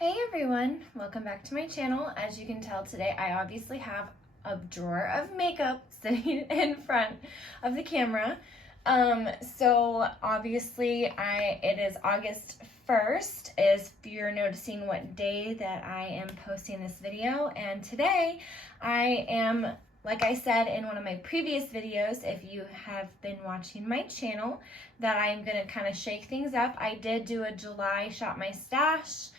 Hey everyone, welcome back to my channel. As you can tell today, I obviously have a drawer of makeup sitting in front of the camera. So obviously it is August 1st, if you're noticing what day that I am posting this video. And today I am, like I said in one of my previous videos, if you have been watching my channel, that I am gonna kind of shake things up. I did do a July Shop My Stash,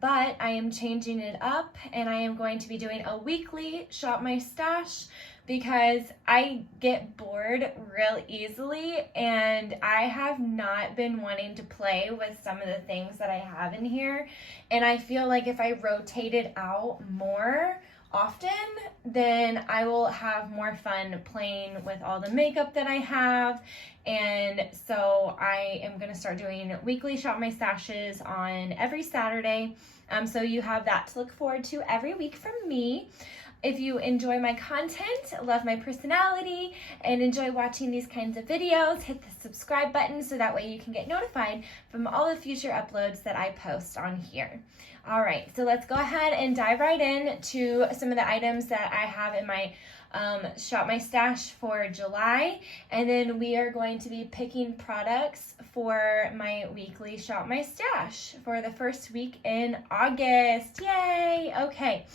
but I am changing it up and I am going to be doing a weekly Shop My Stash because I get bored real easily and I have not been wanting to play with some of the things that I have in here, and I feel like if I rotate it out more often, then I will have more fun playing with all the makeup that I have. And so I am going to start doing weekly Shop My Stashes on every Saturday. So you have that to look forward to every week from me. If you enjoy my content, love my personality, and enjoy watching these kinds of videos, hit the subscribe button so that way you can get notified from all the future uploads that I post on here. All right, so let's go ahead and dive right in to some of the items that I have in my Shop My Stash for July, and then we are going to be picking products for my weekly Shop My Stash for the first week in August. Yay! Okay.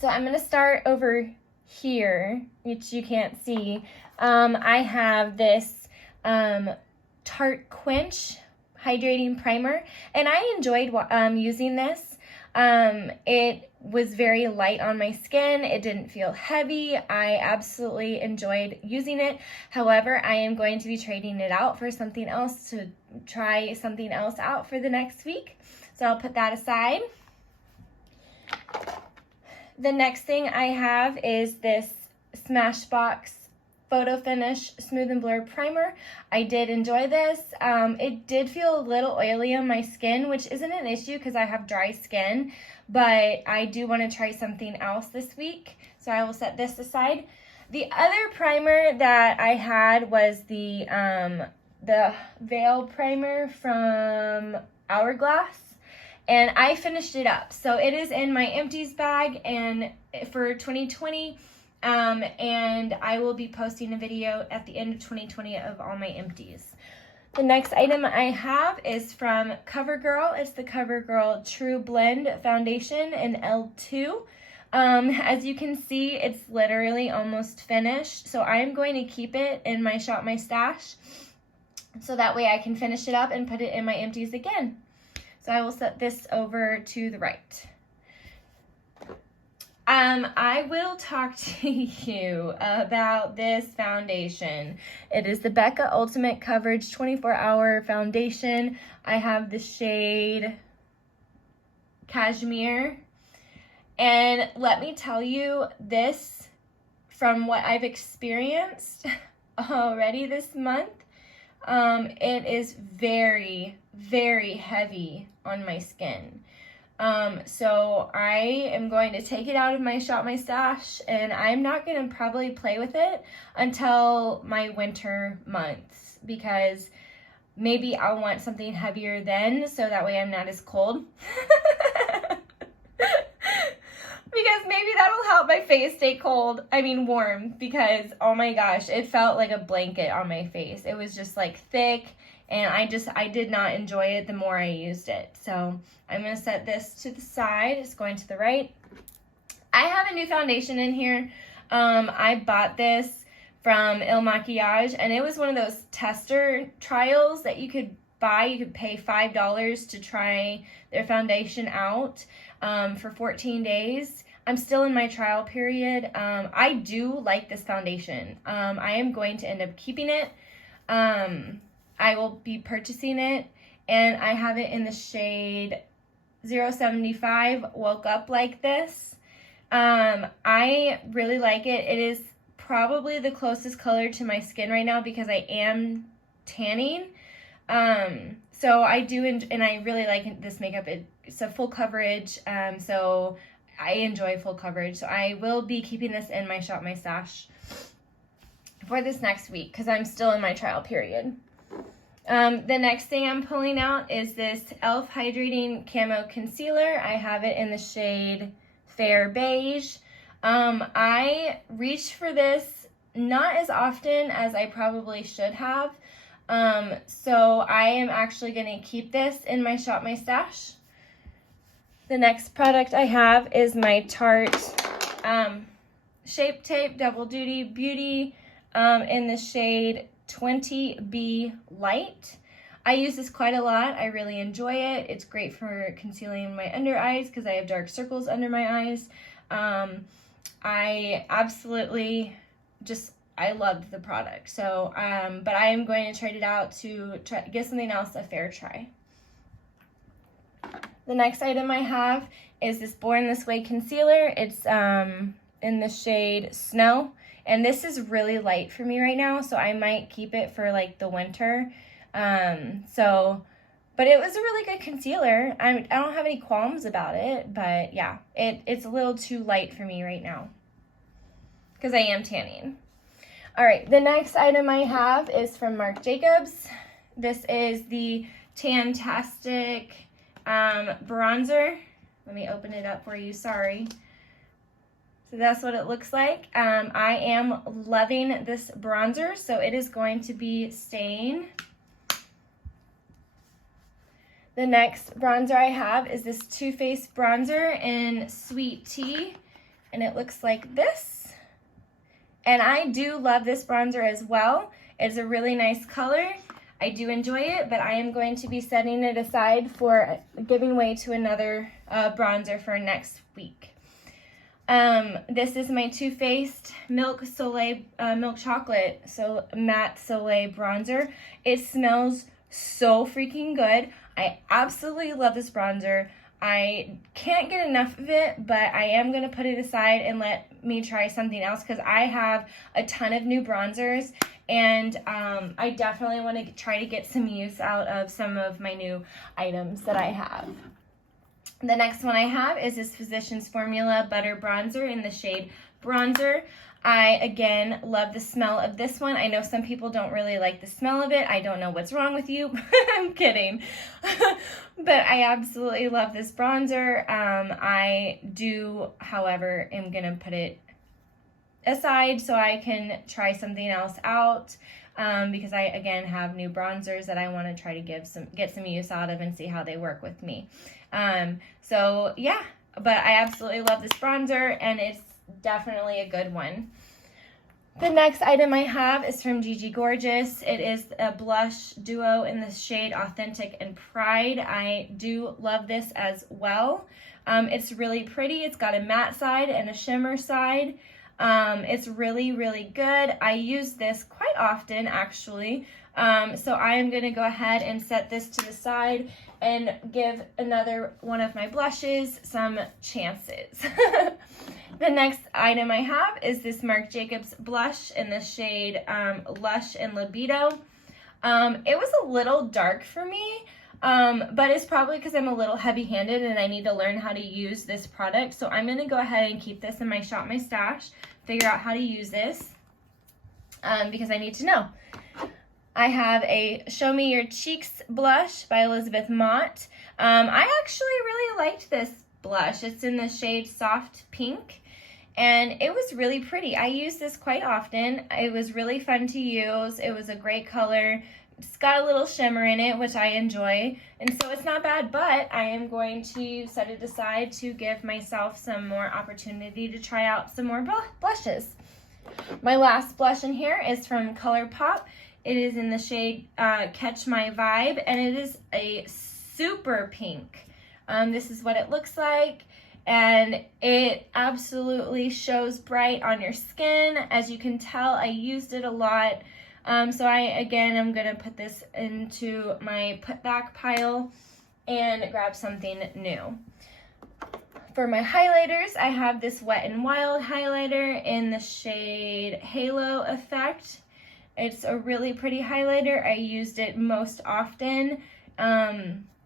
So I'm going to start over here, which you can't see. I have this Tarte Quench Hydrating Primer, and I enjoyed using this. It was very light on my skin. It didn't feel heavy. I absolutely enjoyed using it. However, I am going to be trading it out for something else, to try something else out for the next week. So I'll put that aside. The next thing I have is this Smashbox Photo Finish Smooth and Blur Primer. I did enjoy this. It did feel a little oily on my skin, which isn't an issue because I have dry skin, but I do want to try something else this week, so I will set this aside. The other primer that I had was the Veil Primer from Hourglass. And I finished it up. So it is in my empties bag and for 2020. And I will be posting a video at the end of 2020 of all my empties. The next item I have is from CoverGirl. It's the CoverGirl True Blend Foundation in L2. As you can see, it's literally almost finished. So I'm going to keep it in my Shop My Stash, so that way I can finish it up and put it in my empties again. So I will set this over to the right. I will talk to you about this foundation. It is the Becca Ultimate Coverage 24-Hour Foundation. I have the shade Cashmere. And let me tell you, this, from what I've experienced already this month, it is very, very heavy on my skin. So I am going to take it out of my Shop My Stash, and I'm not going to probably play with it until my winter months, because maybe I'll want something heavier then, so that way I'm not as cold. Because maybe that'll help my face stay warm, because oh my gosh, it felt like a blanket on my face. It was just like thick, and I did not enjoy it the more I used it. So I'm going to set this to the side. It's going to the right. I have a new foundation in here. I bought this from Il Makiage, and it was one of those tester trials that you could buy. You could pay $5 to try their foundation out for 14 days. I'm still in my trial period. I do like this foundation. I am going to end up keeping it. I will be purchasing it, and I have it in the shade 075 Woke Up Like This. I really like it. It is probably the closest color to my skin right now because I am tanning. So I do, and I really like this makeup. It's a full coverage, so I enjoy full coverage. So I will be keeping this in my Shop My Stash for this next week because I'm still in my trial period. The next thing I'm pulling out is this e.l.f. Hydrating Camo Concealer. I have it in the shade Fair Beige. I reach for this not as often as I probably should have. So I am actually going to keep this in my Shop My Stash. The next product I have is my Tarte Shape Tape Double Duty Beauty in the shade 20B Light. I use this quite a lot. I really enjoy it. It's great for concealing my under eyes because I have dark circles under my eyes. I absolutely I loved the product. So, but I am going to trade it out to give something else a fair try. The next item I have is this Born This Way concealer. It's in the shade Snow. And this is really light for me right now, so I might keep it for like the winter. But it was a really good concealer. I don't have any qualms about it, but yeah, it's a little too light for me right now because I am tanning. All right, the next item I have is from Marc Jacobs. This is the Tantastic bronzer. Let me open it up for you, sorry. So that's what it looks like. I am loving this bronzer, so it is going to be staying. The next bronzer I have is this Too Faced bronzer in Sweet Tea, and it looks like this. And I do love this bronzer as well. It's a really nice color. I do enjoy it, but I am going to be setting it aside for giving way to another bronzer for next week. This is my Too Faced Milk Chocolate Matte Soleil bronzer. It smells so freaking good. I absolutely love this bronzer. I can't get enough of it, but I am going to put it aside and let me try something else because I have a ton of new bronzers, and I definitely want to try to get some use out of some of my new items that I have. The next one I have is this Physicians Formula Butter Bronzer in the shade Bronzer. I, again, love the smell of this one. I know some people don't really like the smell of it. I don't know what's wrong with you. I'm kidding. But I absolutely love this bronzer. I do, however, am going to put it aside so I can try something else out. Because I, again, have new bronzers that I want to try to get some use out of and see how they work with me. So yeah, but I absolutely love this bronzer, and it's definitely a good one. The next item I have is from Gigi Gorgeous. It is a blush duo in the shade Authentic and Pride. I do love this as well. It's really pretty. It's got a matte side and a shimmer side. It's really, really good. I use this quite often, actually. So I am going to go ahead and set this to the side and give another one of my blushes some chances. The next item I have is this Marc Jacobs blush in the shade Lush and Libido. It was a little dark for me, but it's probably because I'm a little heavy-handed and I need to learn how to use this product. So I'm going to go ahead and keep this in my Shop My Stash, figure out how to use this, because I need to know. I have a Show Me Your Cheeks blush by Elizabeth Mott. I actually really liked this blush. It's in the shade Soft Pink, and it was really pretty. I use this quite often. It was really fun to use. It was a great color. It's got a little shimmer in it, which I enjoy, and so it's not bad, but I am going to set it aside to give myself some more opportunity to try out some more blushes. My last blush in here is from ColourPop. It is in the shade Catch My Vibe, and it is a super pink. This is what it looks like, and it absolutely shows bright on your skin. As you can tell, I used it a lot. So I'm going to put this into my put back pile and grab something new. For my highlighters, I have this Wet n Wild highlighter in the shade Halo Effect. It's a really pretty highlighter. I used it most often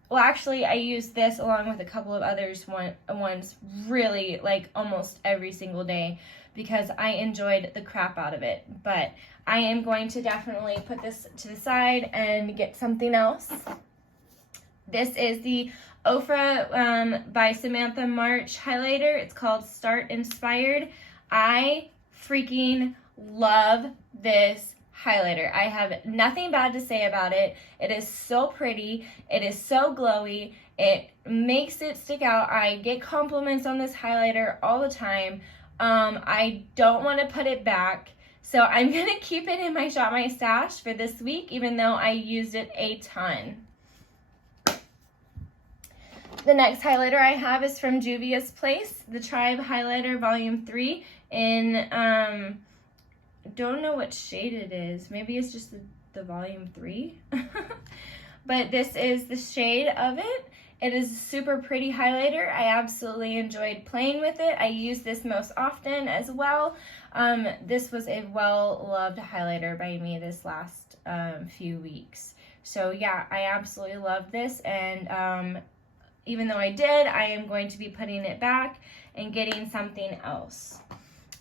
well, actually, I use this along with a couple of others ones really like almost every single day because I enjoyed the crap out of it. But I am going to definitely put this to the side and get something else. This is the Ofra by Samantha March highlighter. It's called Start Inspired. I freaking love this highlighter. I have nothing bad to say about it. It is so pretty. It is so glowy. It makes it stick out. I get compliments on this highlighter all the time. I don't want to put it back. So I'm going to keep it in my Shop My Stash for this week, even though I used it a ton. The next highlighter I have is from Juvia's Place, the Tribe Highlighter Volume 3 in, don't know what shade it is. Maybe it's just the Volume 3. But this is the shade of it. It is a super pretty highlighter. I absolutely enjoyed playing with it. I use this most often as well. This was a well-loved highlighter by me this last few weeks. So yeah, I absolutely love this, and even though I did, I am going to be putting it back and getting something else.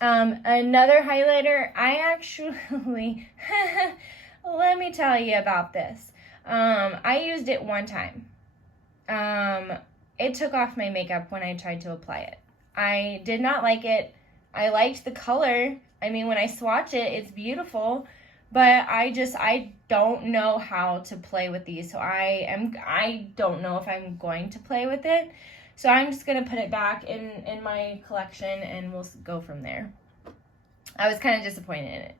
Another highlighter, I actually, let me tell you about this. I used it one time. It took off my makeup when I tried to apply it. I did not like it. I liked the color. I mean, when I swatch it, it's beautiful, but I don't know how to play with these. So I don't know if I'm going to play with it. So I'm just going to put it back in my collection and we'll go from there. I was kind of disappointed in it.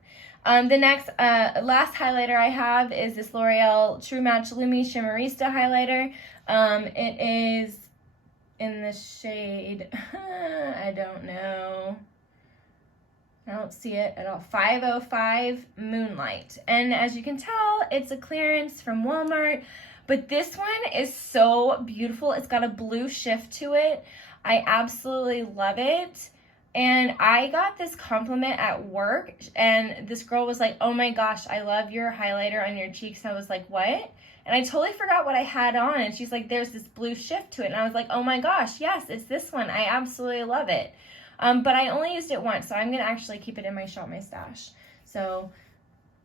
The next, last highlighter I have is this L'Oreal True Match Lumi Shimmerista highlighter. It is in the shade, I don't know. I don't see it at all. 505 Moonlight. And as you can tell, it's a clearance from Walmart. But this one is so beautiful. It's got a blue shift to it. I absolutely love it. And I got this compliment at work. And this girl was like, oh my gosh, I love your highlighter on your cheeks. I was like, what? And I totally forgot what I had on. And she's like, there's this blue shift to it. And I was like, oh my gosh, yes, it's this one. I absolutely love it. But I only used it once, so I'm going to actually keep it in my Shop My Stash. So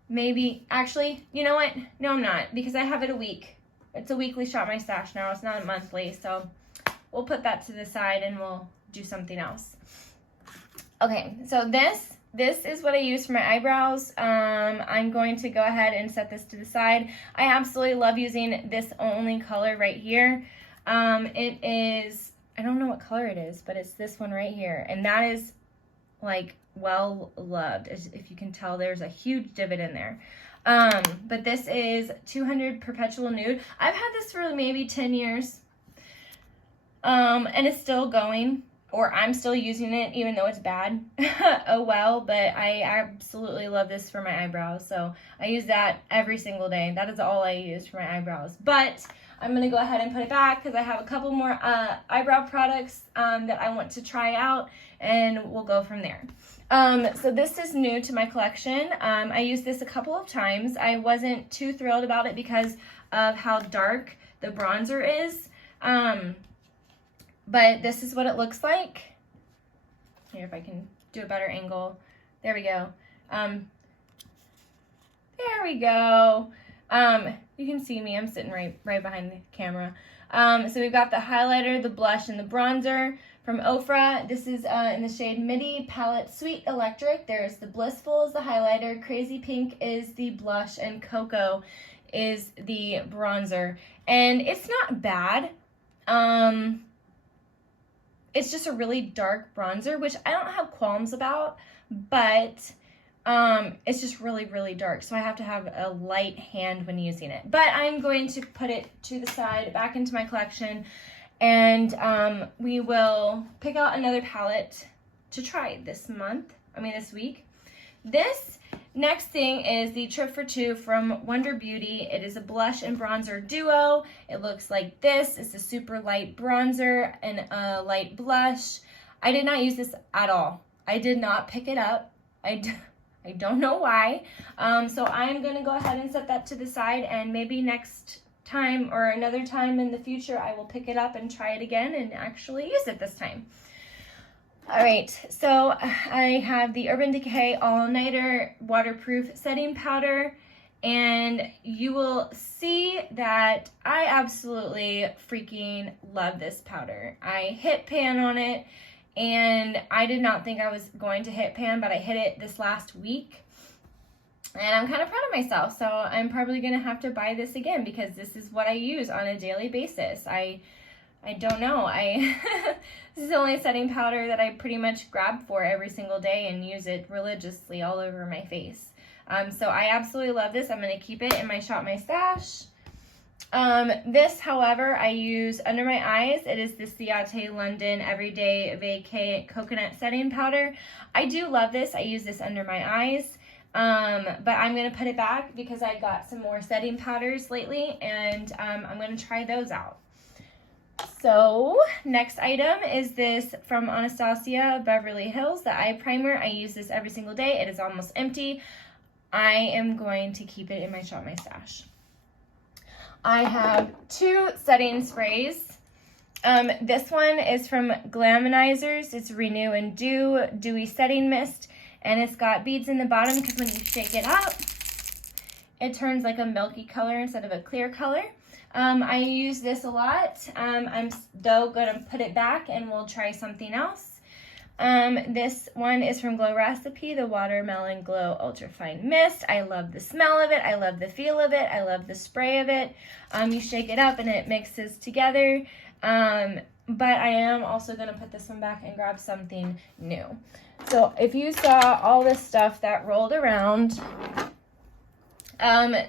maybe, actually, you know what? No, I'm not, because I have it a week. It's a weekly Shop My Stash now. It's not a monthly, so we'll put that to the side and we'll do something else. Okay, so this is what I use for my eyebrows. I'm going to go ahead and set this to the side. I absolutely love using this only color right here. It is, I don't know what color it is, but it's this one right here. And that is like well loved. As if you can tell, there's a huge divot in there. But this is 200 Perpetual Nude. I've had this for maybe 10 years. And it's still going, or I'm still using it even though it's bad. Oh well, but I absolutely love this for my eyebrows. So I use that every single day. That is all I use for my eyebrows. But I'm going to go ahead and put it back because I have a couple more eyebrow products that I want to try out, and we'll go from there. So this is new to my collection. I used this a couple of times. I wasn't too thrilled about it because of how dark the bronzer is. But this is what it looks like. Here, if I can do a better angle. There we go. There we go. You can see me. I'm sitting right behind the camera. So we've got the highlighter, the blush, and the bronzer from Ofra. This is in the shade Midi Palette Sweet Electric. There's the Blissful is the highlighter, Crazy Pink is the blush, and Cocoa is the bronzer. And it's not bad. It's just a really dark bronzer, which I don't have qualms about, but it's just really, really dark. So I have to have a light hand when using it. But I'm going to put it to the side, back into my collection, and we will pick out another palette to try this week. This next thing is the Trip for Two from Wonder Beauty. It is a blush and bronzer duo. It looks like this. It's a super light bronzer and a light blush. I did not use this at all. I did not pick it up. I don't know why. So I'm going to go ahead and set that to the side, and maybe next time or another time in the future, I will pick it up and try it again and actually use it this time. All right, so I have the Urban Decay All Nighter Waterproof Setting Powder, and you will see that I absolutely freaking love this powder. I hit pan on it, and I did not think I was going to hit pan, but I hit it this last week. And I'm kind of proud of myself, so I'm probably going to have to buy this again because this is what I use on a daily basis. I don't know. This is the only setting powder that I pretty much grab for every single day and use it religiously all over my face. So I absolutely love this. I'm going to keep it in my Shop My Stash. This, however, I use under my eyes. It is the Ciate London Everyday Vacay Coconut Setting Powder. I do love this. I use this under my eyes. But I'm going to put it back because I got some more setting powders lately, and I'm going to try those out. So next item is this from Anastasia Beverly Hills, the eye primer. I use this every single day. It is almost empty. I am going to keep it in my Shop My Stash. I have 2 setting sprays. This one is from Glamonizers. It's Renew and Dew Dewy Setting Mist, and it's got beads in the bottom because when you shake it up, it turns like a milky color instead of a clear color. I use this a lot. I'm though going to put it back and we'll try something else. This one is from Glow Recipe, the Watermelon Glow Ultra Fine Mist. I love the smell of it. I love the feel of it. I love the spray of it. You shake it up and it mixes together. But I am also going to put this one back and grab something new. So if you saw all this stuff that rolled around,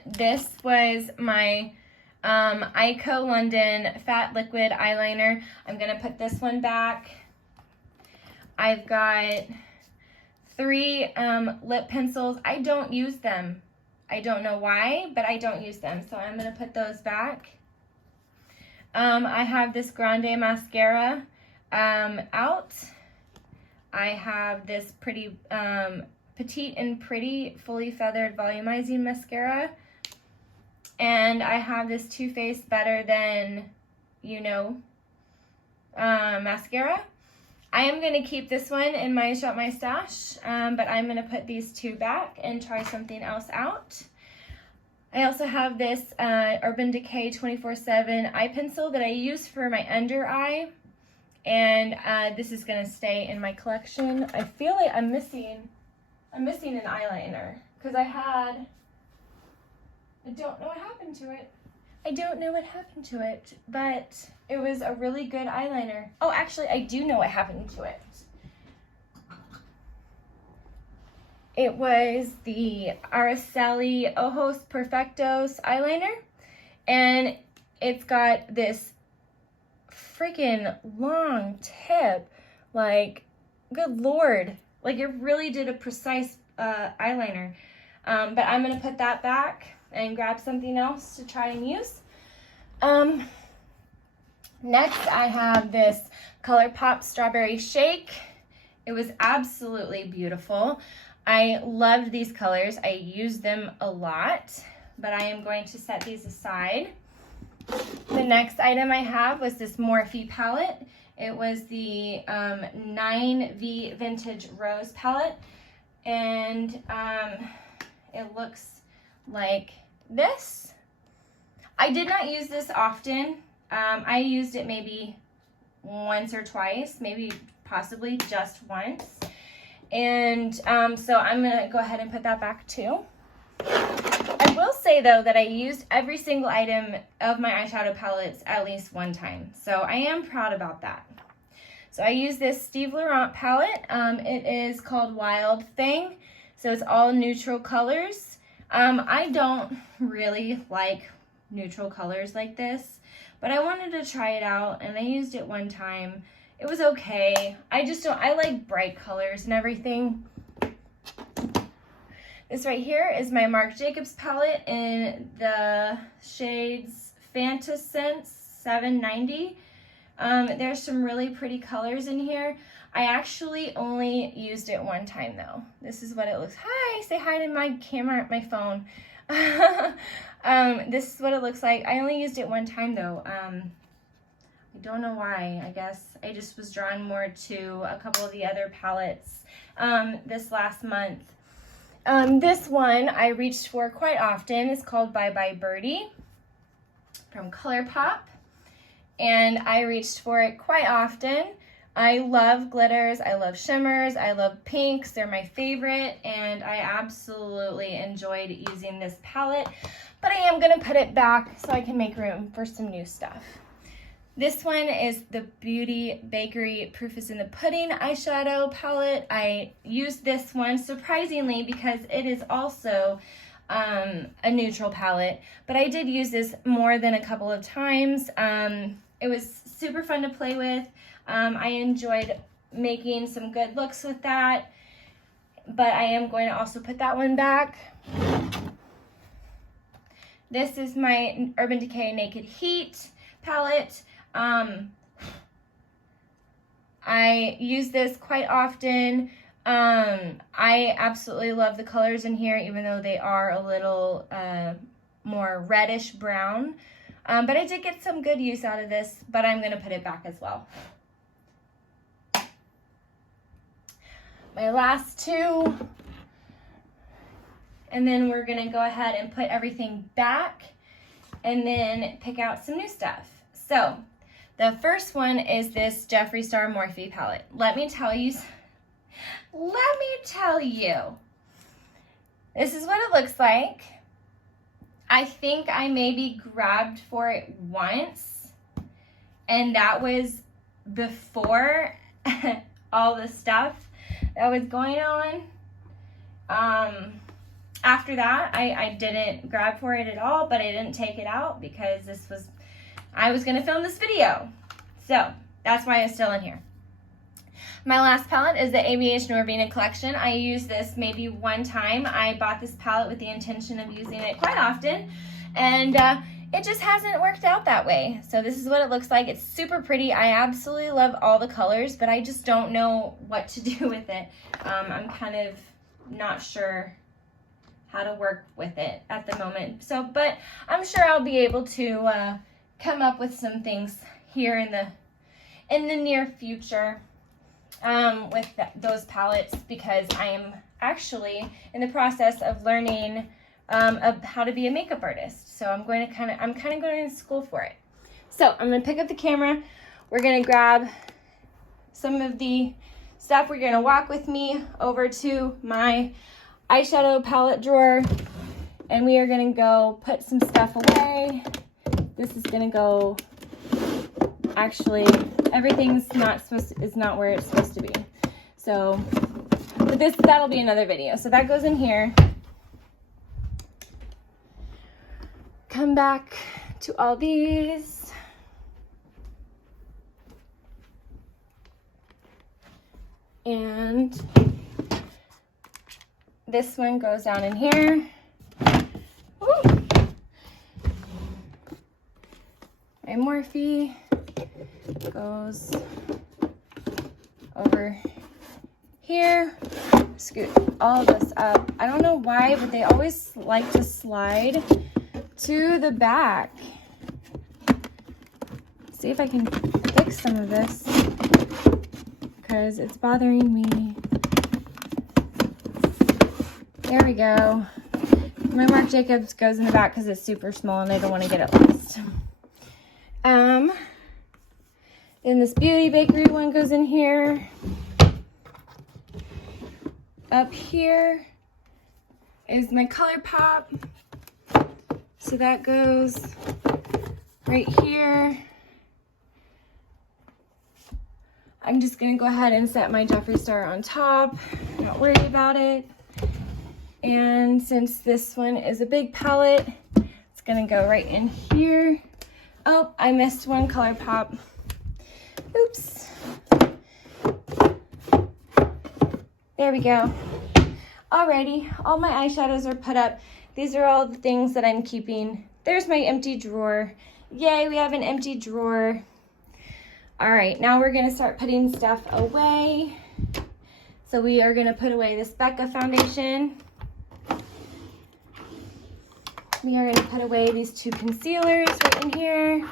this was my Ico London Fat Liquid Eyeliner. I'm going to put this one back. I've got 3 lip pencils. I don't use them. I don't know why, but I don't use them. So I'm going to put those back. I have this Grande mascara out. I have this pretty Petite and Pretty Fully Feathered Volumizing Mascara. And I have this Too Faced Better Than You Know mascara. I am going to keep this one in my Shop My Stash, but I'm going to put these 2 back and try something else out. I also have this Urban Decay 24/7 eye pencil that I use for my under eye, and this is going to stay in my collection. I feel like I'm missing an eyeliner because I don't know what happened to it. I don't know what happened to it, but it was a really good eyeliner. Oh, actually, I do know what happened to it. It was the Araceli Ojos Perfectos eyeliner, and it's got this freaking long tip. Like, good Lord. Like, it really did a precise eyeliner. But I'm going to put that back and grab something else to try and use. Next, I have this ColourPop Strawberry Shake. It was absolutely beautiful. I loved these colors. I used them a lot, but I am going to set these aside. The next item I have was this Morphe palette. It was the 9V Vintage Rose palette, and it looks like this. I did not use this often. I used it maybe once or twice, maybe possibly just once. And so I'm going to go ahead and put that back too. I will say though that I used every single item of my eyeshadow palettes at least one time. So I am proud about that. So I use this Steve Laurent palette. It is called Wild Thing. So it's all neutral colors. I don't really like neutral colors like this, but I wanted to try it out and I used it one time. It was okay. I like bright colors and everything. This right here is my Marc Jacobs palette in the shades Fantascence 790. There's some really pretty colors in here. I actually only used it one time though. This is what it looks. Hi, say hi to my camera, my phone. This is what it looks like. I only used it one time though. I don't know why. I guess I just was drawn more to a couple of the other palettes this last month. This one I reached for quite often. It's called Bye Bye Birdie from ColourPop, and I reached for it quite often. I love glitters, I love shimmers, I love pinks. They're my favorite, and I absolutely enjoyed using this palette, but I am going to put it back so I can make room for some new stuff. This one is the Beauty Bakery Proof is in the Pudding eyeshadow palette. I used this one surprisingly because it is also a neutral palette, but I did use this more than a couple of times. It was super fun to play with. I enjoyed making some good looks with that, but I am going to also put that one back. This is my Urban Decay Naked Heat palette. I use this quite often. I absolutely love the colors in here, even though they are a little more reddish brown. But I did get some good use out of this, but I'm going to put it back as well. My last two, and then we're going to go ahead and put everything back and then pick out some new stuff. So the first one is this Jeffree Star Morphe palette. Let me tell you, this is what it looks like. I think I maybe grabbed for it once, and that was before all the stuff that was going on. After that, I didn't grab for it at all, but I didn't take it out because I was going to film this video. So that's why it's still in here. My last palette is the ABH Norvina collection. I used this maybe one time. I bought this palette with the intention of using it quite often, and it just hasn't worked out that way. So this is what it looks like. It's super pretty. I absolutely love all the colors, but I just don't know what to do with it. I'm kind of not sure how to work with it at the moment. So, but I'm sure I'll be able to come up with some things here in the near future with those palettes, because I am actually in the process of learning of how to be a makeup artist. So I'm kind of going to school for it. So I'm going to pick up the camera. We're going to grab some of the stuff. We're going to walk with me over to my eyeshadow palette drawer, and we are going to go put some stuff away. This is going to go, actually, everything's is not where it's supposed to be. So, but that'll be another video. So that goes in here. Come back to all these. And this one goes down in here. Woo. My Morphe goes over here. Scoot all this up. I don't know why, but they always like to slide to the back. See if I can fix some of this, because it's bothering me. There we go. My Marc Jacobs goes in the back because it's super small and I don't want to get it lost. Then this Beauty Bakery one goes in here. Up here is my ColourPop. So that goes right here. I'm just going to go ahead and set my Jeffree Star on top. Not worried about it. And since this one is a big palette, it's going to go right in here. Oh, I missed one ColourPop. Oops. There we go. Alrighty, all my eyeshadows are put up. These are all the things that I'm keeping. There's my empty drawer. Yay, we have an empty drawer. All right, now we're gonna start putting stuff away. So we are gonna put away this Becca foundation. we are going to put away these two concealers right in here.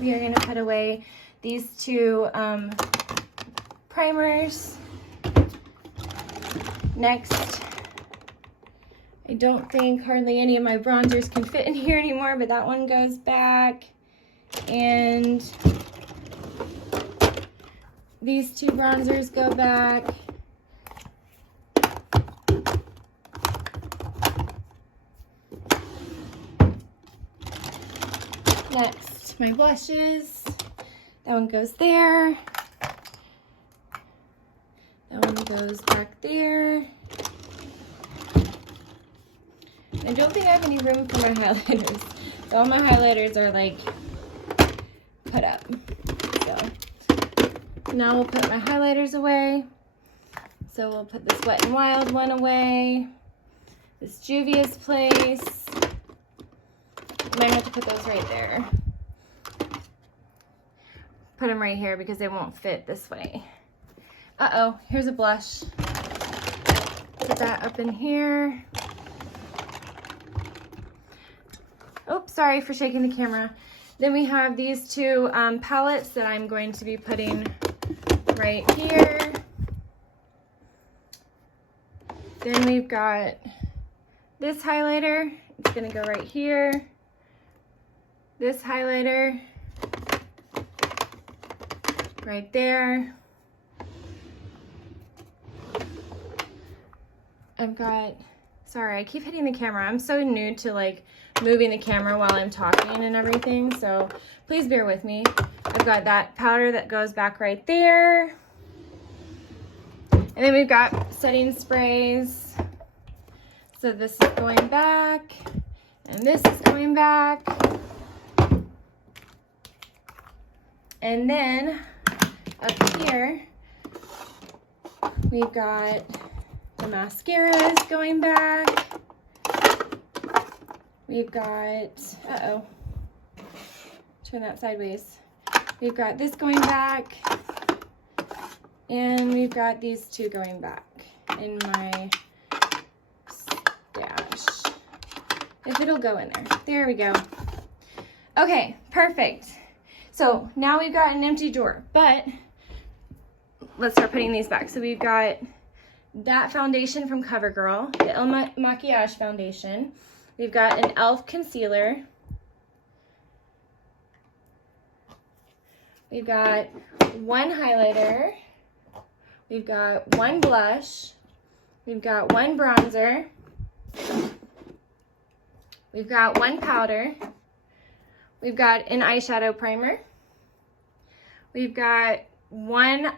We are going to put away these two primers. Next, I don't think hardly any of my bronzers can fit in here anymore, but that one goes back. And these two bronzers go back. Next, my blushes. That one goes there. That one goes back there. I don't think I have any room for my highlighters. So all my highlighters are like put up. So now we'll put my highlighters away. So we'll put this Wet n Wild one away. This Juvia's Place. Might have to put those right there. Put them right here because they won't fit this way. Uh-oh, here's a blush. Put that up in here. Oops, sorry for shaking the camera. Then we have these two palettes that I'm going to be putting right here. Then we've got this highlighter. It's gonna go right here. This highlighter right there. I've got, sorry, I keep hitting the camera. I'm so new to like moving the camera while I'm talking and everything, so please bear with me. I've got that powder that goes back right there. And then we've got setting sprays. So this is going back, and this is going back. And then up here, we've got the mascaras going back. We've got, uh-oh, turn that sideways. We've got this going back, and we've got these two going back in my stash. If it'll go in there. There we go. Okay, perfect. So now we've got an empty drawer, but let's start putting these back. So we've got that foundation from CoverGirl, the Il Makiage foundation. We've got an e.l.f. concealer. We've got one highlighter. We've got one blush. We've got one bronzer. We've got one powder. We've got an eyeshadow primer. We've got one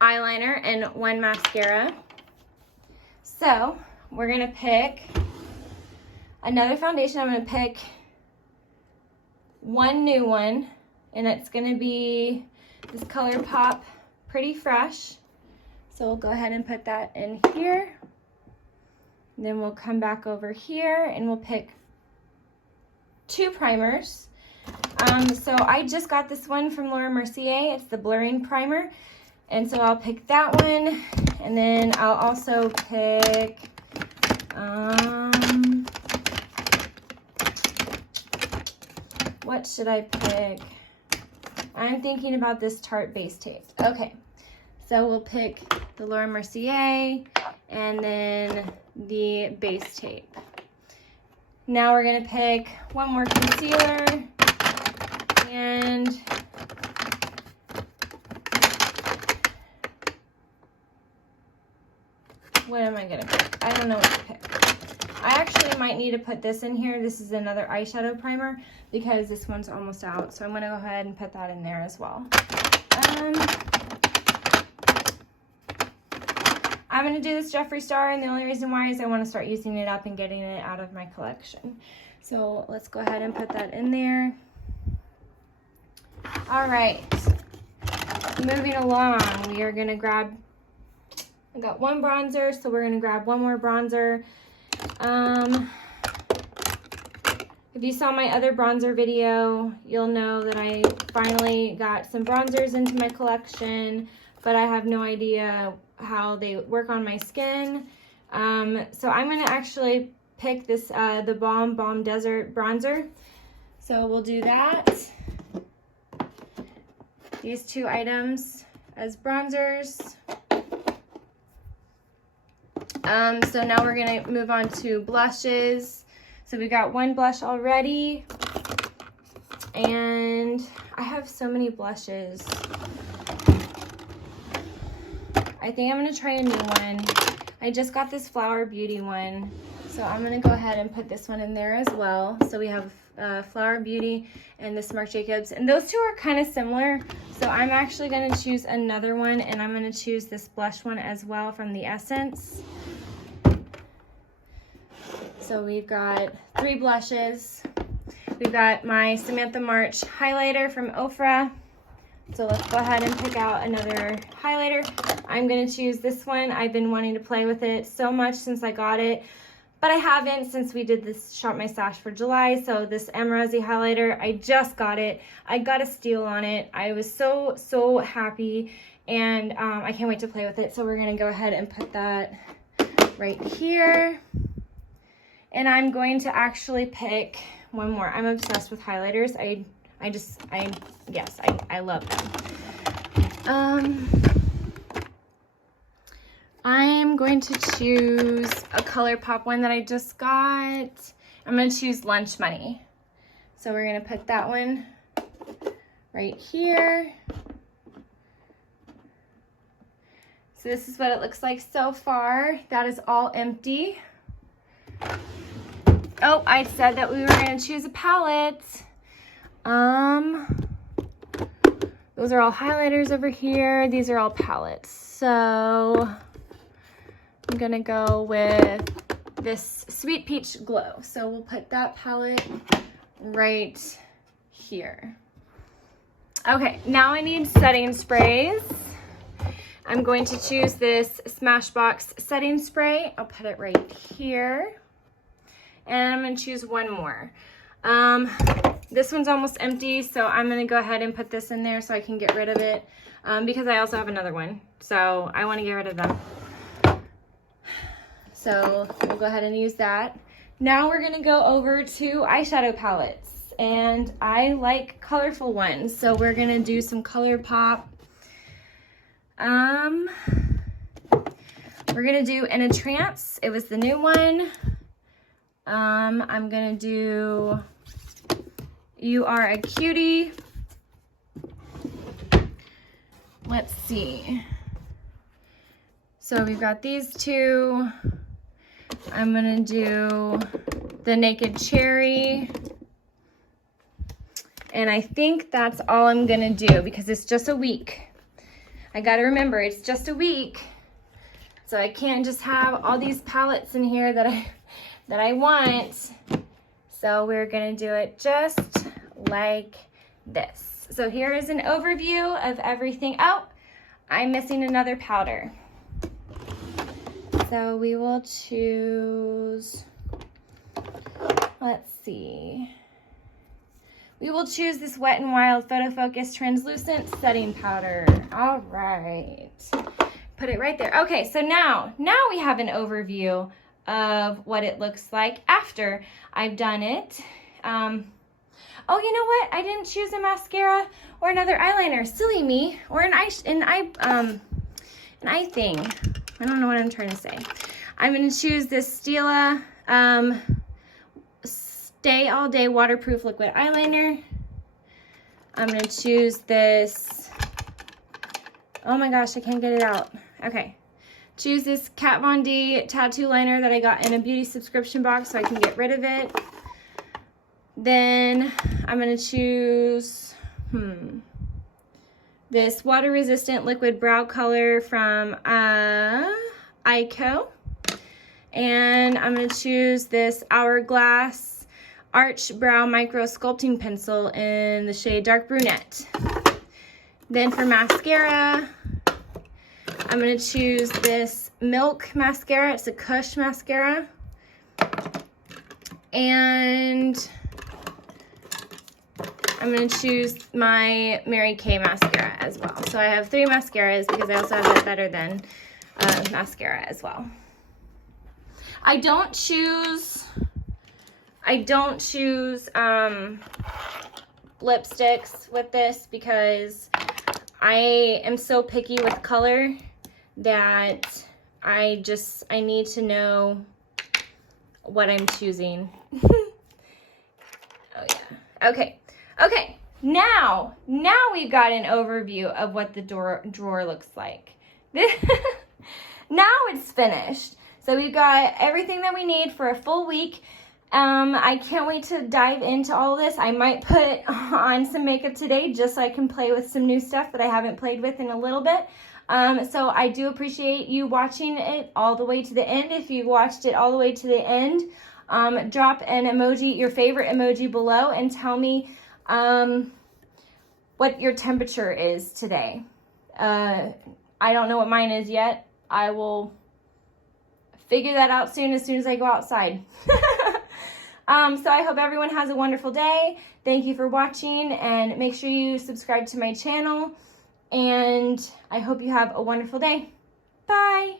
eyeliner and one mascara. So we're gonna pick another foundation. I'm gonna pick one new one, and it's gonna be this ColourPop Pretty Fresh. So we'll go ahead and put that in here. And then we'll come back over here and we'll pick two primers. So I just got this one from Laura Mercier. It's the blurring primer. And so I'll pick that one. And then I'll also pick, what should I pick? I'm thinking about this Tarte base tape. Okay, so we'll pick the Laura Mercier and then the base tape. Now we're gonna pick one more concealer, and what am I gonna pick? I don't know what to pick. I actually might need to put this in here. This is another eyeshadow primer because this one's almost out. So I'm gonna go ahead and put that in there as well. I'm gonna do this Jeffree Star, and the only reason why is I wanna start using it up and getting it out of my collection. So let's go ahead and put that in there. All right, moving along, we are gonna grab, I got one bronzer, so we're gonna grab one more bronzer. If you saw my other bronzer video, you'll know that I finally got some bronzers into my collection, but I have no idea how they work on my skin. So I'm gonna actually pick this, the Balm Desert Bronzer. So we'll do that. These 2 items as bronzers. So now we're gonna move on to blushes. So we got 1 blush already. And I have so many blushes. I think I'm gonna try a new one. I just got this Flower Beauty one. So I'm gonna go ahead and put this one in there as well. So we have Flower Beauty and this Marc Jacobs. And those 2 are kind of similar. So I'm actually gonna choose another one, and I'm gonna choose this blush one as well from the Essence. So we've got 3 blushes. We've got my Samantha March highlighter from Ofra. So let's go ahead and pick out another highlighter. I'm gonna choose this one. I've been wanting to play with it so much since I got it, but I haven't since we did this Shop My Stash for July. So this Emerald highlighter, I just got it. I got a steal on it. I was so happy, and I can't wait to play with it. So we're gonna go ahead and put that right here. And I'm going to actually pick one more. I'm obsessed with highlighters. I love them. I'm going to choose a ColourPop one that I just got. I'm going to choose Lunch Money. So we're going to put that one right here. So this is what it looks like so far. That is all empty. Oh, I said that we were going to choose a palette. Those are all highlighters over here. These are all palettes. So I'm going to go with this Sweet Peach Glow. So we'll put that palette right here. Okay, now I need setting sprays. I'm going to choose this Smashbox setting spray. I'll put it right here. And I'm going to choose one more. This one's almost empty, so I'm going to go ahead and put this in there so I can get rid of it, because I also have another one. So I want to get rid of them. So we'll go ahead and use that. Now we're going to go over to eyeshadow palettes. And I like colorful ones, so we're going to do some ColourPop. We're going to do In a Trance. It was the new one. I'm gonna do You Are a Cutie. Let's see. So we've got these 2. I'm gonna do the Naked Cherry. And I think that's all I'm gonna do because it's just a week. I gotta remember, it's just a week. So I can't just have all these palettes in here that I want. So we're gonna do it just like this. So here is an overview of everything. Oh, I'm missing another powder. So we will choose, let's see. We will choose this Wet n Wild Photo Focus Translucent Setting Powder. All right, put it right there. Okay, so now we have an overview of what it looks like after I've done it. Oh, you know what? I didn't choose a mascara or another eyeliner. Silly me. Or an eye thing. I don't know what I'm trying to say. I'm going to choose this Stila Stay All Day Waterproof Liquid Eyeliner. I'm going to choose this. Oh my gosh, I can't get it out. Okay. Choose this Kat Von D tattoo liner that I got in a beauty subscription box so I can get rid of it. Then I'm going to choose this water resistant liquid brow color from Ico. And I'm going to choose this Hourglass Arch Brow Micro Sculpting Pencil in the shade Dark Brunette. Then for mascara, I'm going to choose this Milk mascara. It's a Kush mascara. And I'm going to choose my Mary Kay mascara as well. So I have 3 mascaras because I also have a Better Than mascara as well. I don't choose lipsticks with this because I am so picky with color that I need to know what I'm choosing. Oh yeah. Okay. Now we've got an overview of what the drawer looks like. Now it's finished. So we've got everything that we need for a full week. I can't wait to dive into all this. I might put on some makeup today just so I can play with some new stuff that I haven't played with in a little bit. So I do appreciate you watching it all the way to the end. If you watched it all the way to the end, drop an emoji, your favorite emoji below, and tell me what your temperature is today. I don't know what mine is yet. I will figure that out soon as I go outside. So I hope everyone has a wonderful day. Thank you for watching, and make sure you subscribe to my channel. And I hope you have a wonderful day. Bye.